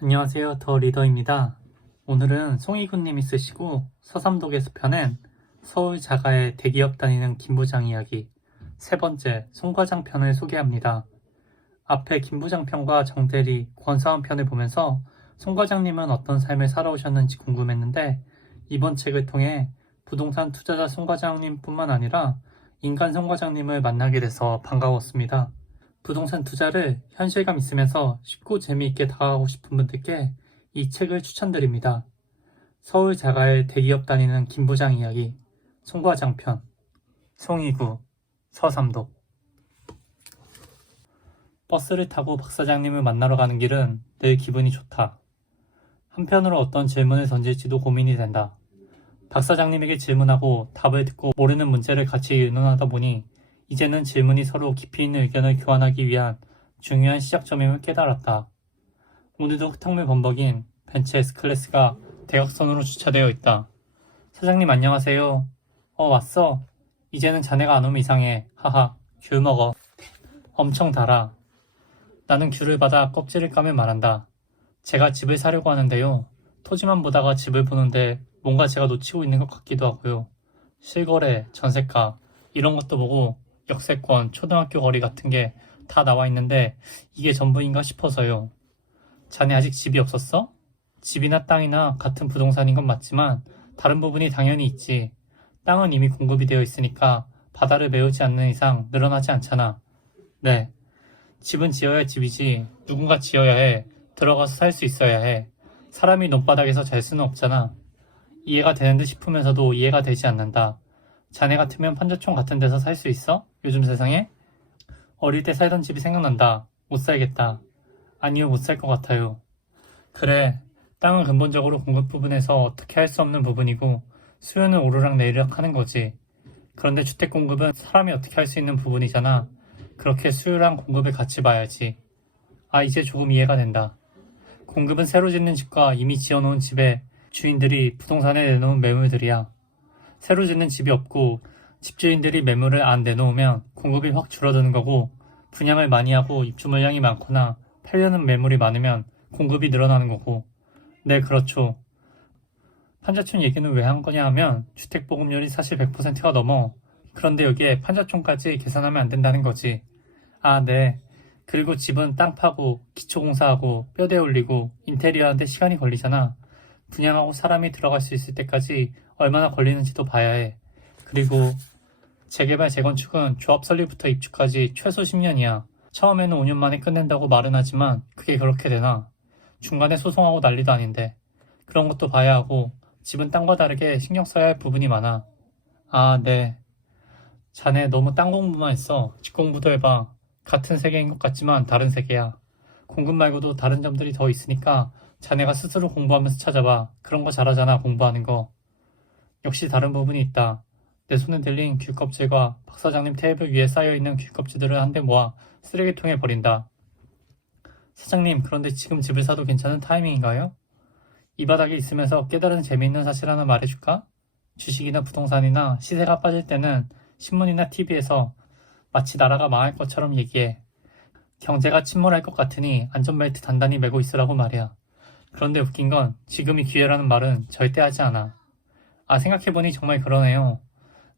안녕하세요. 더 리더입니다. 오늘은 송이군님이 쓰시고 서삼독에서 펴낸 서울 자가의 대기업 다니는 김부장 이야기 세 번째 송과장 편을 소개합니다. 앞에 김부장 편과 정대리, 권사원 편을 보면서 송과장님은 어떤 삶을 살아오셨는지 궁금했는데 이번 책을 통해 부동산 투자자 송과장님 뿐만 아니라 인간 송과장님을 만나게 돼서 반가웠습니다. 부동산 투자를 현실감 있으면서 쉽고 재미있게 다가가고 싶은 분들께 이 책을 추천드립니다. 서울 자가의 대기업 다니는 김부장 이야기 송과장 편 송이구 서삼독 버스를 타고 박사장님을 만나러 가는 길은 늘 기분이 좋다. 한편으로 어떤 질문을 던질지도 고민이 된다. 박사장님에게 질문하고 답을 듣고 모르는 문제를 같이 의논하다 보니 이제는 질문이 서로 깊이 있는 의견을 교환하기 위한 중요한 시작점임을 깨달았다. 오늘도 흙탕물 범벅인 벤츠 S클래스가 대각선으로 주차되어 있다. 사장님 안녕하세요. 왔어? 이제는 자네가 안 오면 이상해. 하하. 귤 먹어. 엄청 달아. 나는 귤을 받아 껍질을 까며 말한다. 제가 집을 사려고 하는데요. 토지만 보다가 집을 보는데 뭔가 제가 놓치고 있는 것 같기도 하고요. 실거래, 전세가 이런 것도 보고 역세권, 초등학교 거리 같은 게 다 나와 있는데 이게 전부인가 싶어서요. 자네 아직 집이 없었어? 집이나 땅이나 같은 부동산인 건 맞지만 다른 부분이 당연히 있지. 땅은 이미 공급이 되어 있으니까 바다를 메우지 않는 이상 늘어나지 않잖아. 네. 집은 지어야 집이지. 누군가 지어야 해. 들어가서 살 수 있어야 해. 사람이 논바닥에서 잘 수는 없잖아. 이해가 되는 듯 싶으면서도 이해가 되지 않는다. 자네 같으면 판자촌 같은 데서 살 수 있어? 요즘 세상에? 어릴 때 살던 집이 생각난다. 못 살겠다. 아니요, 못 살 것 같아요. 그래, 땅은 근본적으로 공급 부분에서 어떻게 할 수 없는 부분이고 수요는 오르락 내리락 하는 거지. 그런데 주택 공급은 사람이 어떻게 할 수 있는 부분이잖아. 그렇게 수요랑 공급을 같이 봐야지. 이제 조금 이해가 된다. 공급은 새로 짓는 집과 이미 지어놓은 집에 주인들이 부동산에 내놓은 매물들이야. 새로 짓는 집이 없고 집주인들이 매물을 안 내놓으면 공급이 확 줄어드는 거고 분양을 많이 하고 입주 물량이 많거나 팔려는 매물이 많으면 공급이 늘어나는 거고. 네, 그렇죠. 판자촌 얘기는 왜 한 거냐 하면 주택 보급률이 사실 100%가 넘어. 그런데 여기에 판자촌까지 계산하면 안 된다는 거지. 네. 그리고 집은 땅 파고 기초공사하고 뼈대 올리고 인테리어 하는데 시간이 걸리잖아. 분양하고 사람이 들어갈 수 있을 때까지 얼마나 걸리는지도 봐야 해. 그리고 재개발 재건축은 조합 설립부터 입주까지 최소 10년이야. 처음에는 5년 만에 끝낸다고 말은 하지만 그게 그렇게 되나? 중간에 소송하고 난리도 아닌데. 그런 것도 봐야 하고 집은 땅과 다르게 신경 써야 할 부분이 많아. 네. 자네 너무 땅 공부만 했어. 집 공부도 해봐. 같은 세계인 것 같지만 다른 세계야. 공급 말고도 다른 점들이 더 있으니까 자네가 스스로 공부하면서 찾아봐. 그런 거 잘하잖아, 공부하는 거. 역시 다른 부분이 있다. 내 손에 들린 귤껍질과 박사장님 테이블 위에 쌓여있는 귤껍질들을 한데 모아 쓰레기통에 버린다. 사장님, 그런데 지금 집을 사도 괜찮은 타이밍인가요? 이 바닥에 있으면서 깨달은 재미있는 사실 하나 말해줄까? 주식이나 부동산이나 시세가 빠질 때는 신문이나 TV에서 마치 나라가 망할 것처럼 얘기해. 경제가 침몰할 것 같으니 안전벨트 단단히 매고 있으라고 말이야. 그런데 웃긴 건 지금이 기회라는 말은 절대 하지 않아. 생각해보니 정말 그러네요.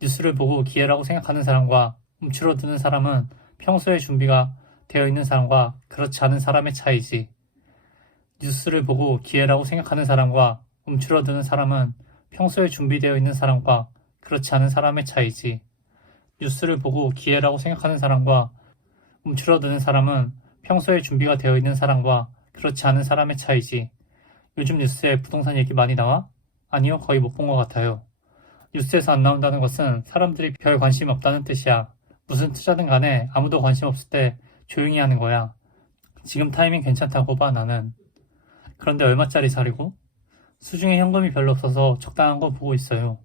뉴스를 보고 기회라고 생각하는 사람과 움츠러드는 사람은 평소에 준비가 되어 있는 사람과 그렇지 않은 사람의 차이지. 뉴스를 보고 기회라고 생각하는 사람과 움츠러드는 사람은 평소에 준비되어 있는 사람과 그렇지 않은 사람의 차이지. 뉴스를 보고 기회라고 생각하는 사람과 움츠러드는 사람은 평소에 준비가 되어 있는 사람과 그렇지 않은 사람의 차이지. 요즘 뉴스에 부동산 얘기 많이 나와? 아니요, 거의 못 본 것 같아요. 뉴스에서 안 나온다는 것은 사람들이 별 관심이 없다는 뜻이야. 무슨 투자든 간에 아무도 관심 없을 때 조용히 하는 거야. 지금 타이밍 괜찮다고 봐, 나는. 그런데 얼마짜리 사려고? 수중에 현금이 별로 없어서 적당한 거 보고 있어요.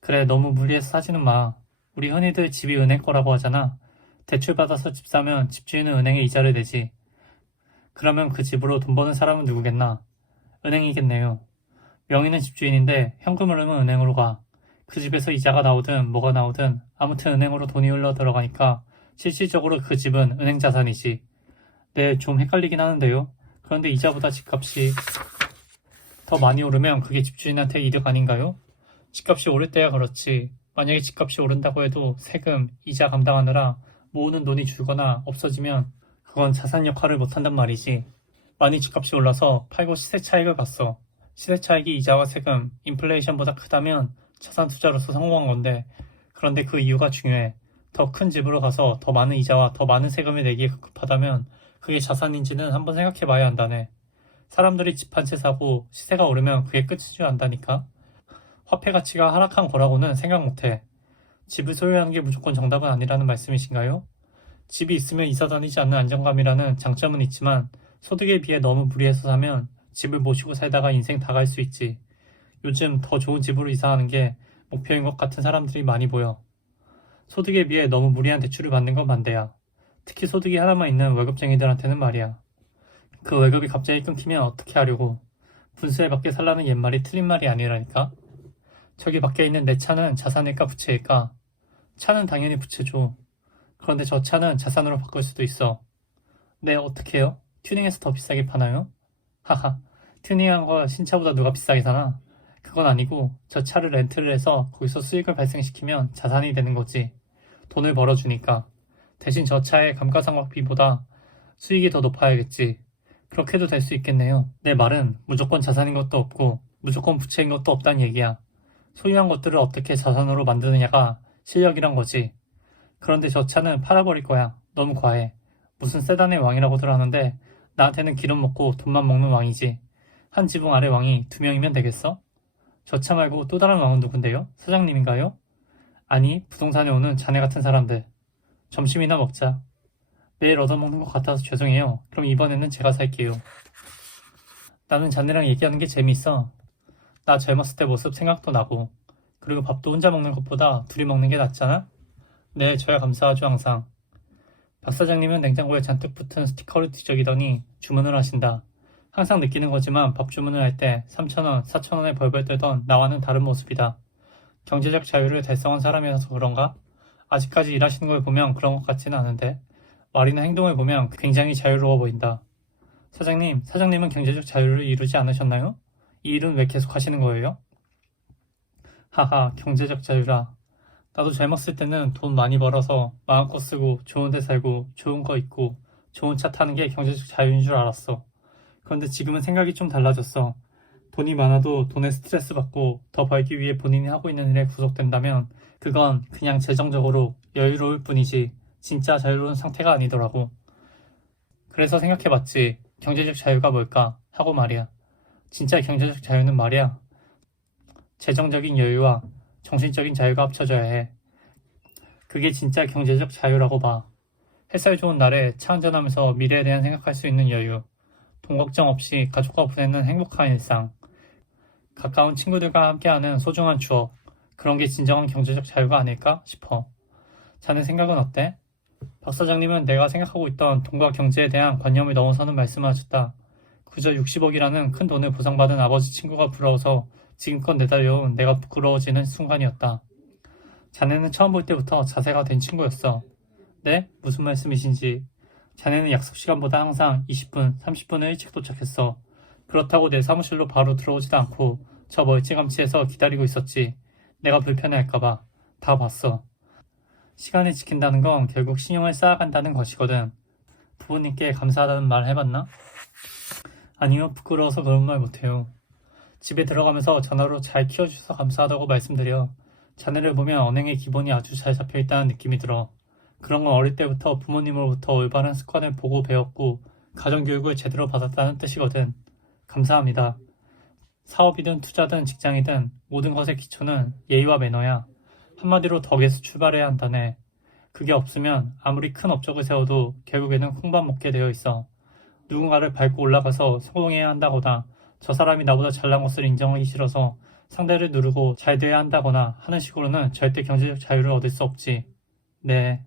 그래, 너무 무리해서 사지는 마. 우리 흔히들 집이 은행 거라고 하잖아. 대출받아서 집 사면 집주인은 은행에 이자를 내지. 그러면 그 집으로 돈 버는 사람은 누구겠나? 은행이겠네요. 명의는 집주인인데 현금을 넣으면 은행으로 가. 그 집에서 이자가 나오든 뭐가 나오든 아무튼 은행으로 돈이 흘러 들어가니까 실질적으로 그 집은 은행 자산이지. 네, 좀 헷갈리긴 하는데요. 그런데 이자보다 집값이 더 많이 오르면 그게 집주인한테 이득 아닌가요? 집값이 오를 때야 그렇지. 만약에 집값이 오른다고 해도 세금, 이자 감당하느라 모으는 돈이 줄거나 없어지면 그건 자산 역할을 못한단 말이지. 많이 집값이 올라서 팔고 시세 차익을 봤어. 시세 차익이 이자와 세금, 인플레이션보다 크다면 자산 투자로서 성공한 건데, 그런데 그 이유가 중요해. 더 큰 집으로 가서 더 많은 이자와 더 많은 세금을 내기에 급하다면 그게 자산인지는 한번 생각해 봐야 한다네. 사람들이 집 한 채 사고 시세가 오르면 그게 끝인 줄 안다니까. 화폐 가치가 하락한 거라고는 생각 못해. 집을 소유하는 게 무조건 정답은 아니라는 말씀이신가요? 집이 있으면 이사 다니지 않는 안정감이라는 장점은 있지만 소득에 비해 너무 무리해서 사면 집을 모시고 살다가 인생 다 갈 수 있지. 요즘 더 좋은 집으로 이사하는 게 목표인 것 같은 사람들이 많이 보여. 소득에 비해 너무 무리한 대출을 받는 건 반대야. 특히 소득이 하나만 있는 월급쟁이들한테는 말이야. 그 월급이 갑자기 끊기면 어떻게 하려고. 분수에 밖에 살라는 옛말이 틀린 말이 아니라니까. 저기 밖에 있는 내 차는 자산일까 부채일까? 차는 당연히 부채죠. 그런데 저 차는 자산으로 바꿀 수도 있어. 네, 어떻게 해요? 튜닝해서 더 비싸게 파나요? 하하, 튜닝한 거 신차보다 누가 비싸게 사나? 그건 아니고 저 차를 렌트를 해서 거기서 수익을 발생시키면 자산이 되는 거지. 돈을 벌어주니까. 대신 저 차의 감가상각비보다 수익이 더 높아야겠지. 그렇게도 될 수 있겠네요. 내 말은 무조건 자산인 것도 없고 무조건 부채인 것도 없단 얘기야. 소유한 것들을 어떻게 자산으로 만드느냐가 실력이란 거지. 그런데 저 차는 팔아버릴 거야. 너무 과해. 무슨 세단의 왕이라고들 하는데 나한테는 기름 먹고 돈만 먹는 왕이지. 한 지붕 아래 왕이 2명이면 되겠어? 저 차 말고 또 다른 왕은 누군데요? 사장님인가요? 아니, 부동산에 오는 자네 같은 사람들. 점심이나 먹자. 매일 얻어먹는 것 같아서 죄송해요. 그럼 이번에는 제가 살게요. 나는 자네랑 얘기하는 게 재미있어. 나 젊었을 때 모습 생각도 나고. 그리고 밥도 혼자 먹는 것보다 둘이 먹는 게 낫잖아? 네, 저야 감사하죠 항상. 박 사장님은 냉장고에 잔뜩 붙은 스티커를 뒤적이더니 주문을 하신다. 항상 느끼는 거지만 밥 주문을 할 때 3,000원, 4,000원에 벌벌 떨던 나와는 다른 모습이다. 경제적 자유를 달성한 사람이라서 그런가? 아직까지 일하시는 걸 보면 그런 것 같지는 않은데 말이나 행동을 보면 굉장히 자유로워 보인다. 사장님은 경제적 자유를 이루지 않으셨나요? 이 일은 왜 계속 하시는 거예요? 하하, 경제적 자유라. 나도 젊었을 때는 돈 많이 벌어서 마음껏 쓰고 좋은 데 살고 좋은 거 입고 좋은 차 타는 게 경제적 자유인 줄 알았어. 그런데 지금은 생각이 좀 달라졌어. 돈이 많아도 돈에 스트레스 받고 더 벌기 위해 본인이 하고 있는 일에 구속된다면 그건 그냥 재정적으로 여유로울 뿐이지 진짜 자유로운 상태가 아니더라고. 그래서 생각해봤지. 경제적 자유가 뭘까? 하고 말이야. 진짜 경제적 자유는 말이야. 재정적인 여유와 정신적인 자유가 합쳐져야 해. 그게 진짜 경제적 자유라고 봐. 햇살 좋은 날에 차 한잔하면서 미래에 대한 생각할 수 있는 여유. 돈 걱정 없이 가족과 보내는 행복한 일상. 가까운 친구들과 함께하는 소중한 추억. 그런 게 진정한 경제적 자유가 아닐까 싶어. 자네 생각은 어때? 박 사장님은 내가 생각하고 있던 돈과 경제에 대한 관념을 넘어서는 말씀을 하셨다. 그저 60억이라는 큰 돈을 보상받은 아버지 친구가 부러워서 지금껏 내달려온 내가 부끄러워지는 순간이었다. 자네는 처음 볼 때부터 자세가 된 친구였어. 네? 무슨 말씀이신지. 자네는 약속 시간보다 항상 20분, 30분을 일찍 도착했어. 그렇다고 내 사무실로 바로 들어오지도 않고 저 멀찌감치해서 기다리고 있었지. 내가 불편해할까봐. 다 봤어. 시간을 지킨다는 건 결국 신용을 쌓아간다는 것이거든. 부모님께 감사하다는 말 해봤나? 아니요, 부끄러워서 그런 말 못해요. 집에 들어가면서 전화로 잘 키워주셔서 감사하다고 말씀드려. 자네를 보면 언행의 기본이 아주 잘 잡혀있다는 느낌이 들어. 그런 건 어릴 때부터 부모님으로부터 올바른 습관을 보고 배웠고 가정교육을 제대로 받았다는 뜻이거든. 감사합니다. 사업이든 투자든 직장이든 모든 것의 기초는 예의와 매너야. 한마디로 덕에서 출발해야 한다네. 그게 없으면 아무리 큰 업적을 세워도 결국에는 콩밥 먹게 되어 있어. 누군가를 밟고 올라가서 성공해야 한다거나 저 사람이 나보다 잘난 것을 인정하기 싫어서 상대를 누르고 잘 돼야 한다거나 하는 식으로는 절대 경제적 자유를 얻을 수 없지. 네.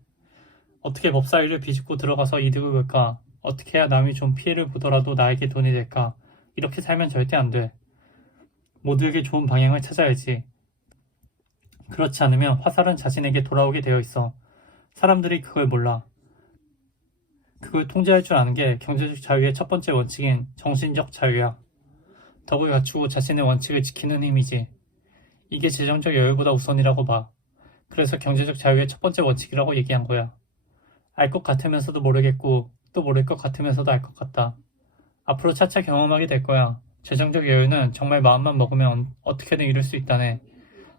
어떻게 법사위를 비집고 들어가서 이득을 볼까? 어떻게 해야 남이 좀 피해를 보더라도 나에게 돈이 될까? 이렇게 살면 절대 안 돼. 모두에게 좋은 방향을 찾아야지. 그렇지 않으면 화살은 자신에게 돌아오게 되어 있어. 사람들이 그걸 몰라. 그걸 통제할 줄 아는 게 경제적 자유의 첫 번째 원칙인 정신적 자유야. 덕을 갖추고 자신의 원칙을 지키는 힘이지. 이게 재정적 여유보다 우선이라고 봐. 그래서 경제적 자유의 첫 번째 원칙이라고 얘기한 거야. 알 것 같으면서도 모르겠고 또 모를 것 같으면서도 알 것 같다. 앞으로 차차 경험하게 될 거야. 재정적 여유는 정말 마음만 먹으면 어떻게든 이룰 수 있다네.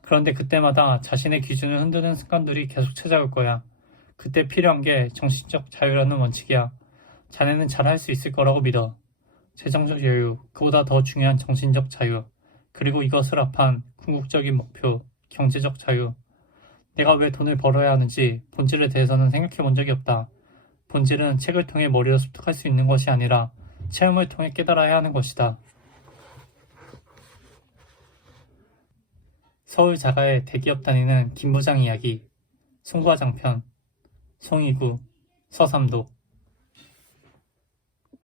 그런데 그때마다 자신의 기준을 흔드는 습관들이 계속 찾아올 거야. 그때 필요한 게 정신적 자유라는 원칙이야. 자네는 잘할 수 있을 거라고 믿어. 재정적 여유, 그보다 더 중요한 정신적 자유, 그리고 이것을 합한 궁극적인 목표, 경제적 자유. 내가 왜 돈을 벌어야 하는지 본질에 대해서는 생각해 본 적이 없다. 본질은 책을 통해 머리로 습득할 수 있는 것이 아니라 체험을 통해 깨달아야 하는 것이다. 서울 자가의 대기업 다니는 김 부장 이야기, 송과장편, 송이구, 서삼도.